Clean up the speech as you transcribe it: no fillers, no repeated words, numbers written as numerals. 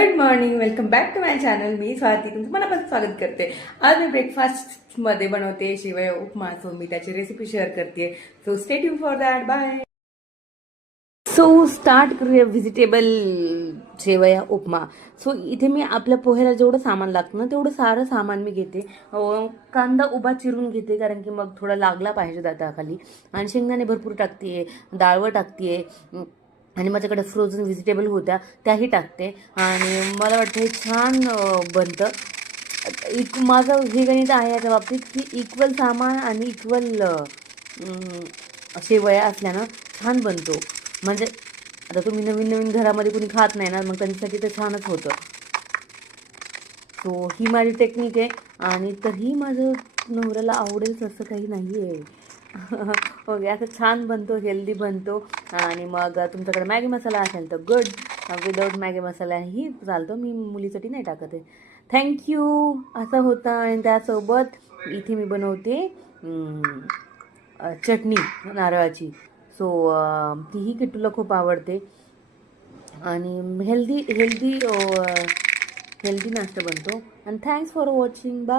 Good morning, welcome back to my channel. मी स्वाती तुमचं मनापासून स्वागत करते. आज मी ब्रेकफास्टमध्ये बनवते शेवया उपमा. सो मी त्याची रेसिपी शेअर करते. So stay tune for that. Bye. So start करूया व्हेजिटेबल शेवया उपमा. सो इथे मी आपल्या पोह्याला जेवढं सामान लागतं ना तेवढं सारं सामान मी घेते. कांदा उभा चिरून घेते कारण की मग थोडा लागला पाहिजे दाताखाली. आणि शेंगदाणे भरपूर टाकते, डाळवं टाकते, आणि माझ्याकडे फ्रोझन व्हेजिटेबल होत्या त्याही टाकते. आणि मला वाटतं हे छान बनतं. माझं हे गणित आहे याच्या बाबतीत की इक्वल सामान आणि इक्वल शेवया असल्यानं छान बनतो. म्हणजे आता तुम्ही नवीन नवीन घरामध्ये कोणी खात नाही ना, मग त्यांच्यासाठी तर छानच होतं. सो ही माझी टेक्निक आहे. आणि तरीही माझं नवऱ्याला आवडेल तसं काही नाही आहे. ओके, असं छान बनतो, हेल्दी बनतो. आणि मग तुमच्याकडे मॅगी मसाला असेल तर गुड, विदाऊट मॅगी मसालाही चालतो. मी मुलीसाठी नाही टाकत आहे. थँक्यू. असं होतं. आणि त्यासोबत इथे मी बनवते चटणी नारळाची. सो तीही किट्टूला खूप आवडते. आणि हेल्दी हेल्दी हेल्दी नाश्ता बनतो. आणि थँक्स फॉर वॉचिंग. बाय.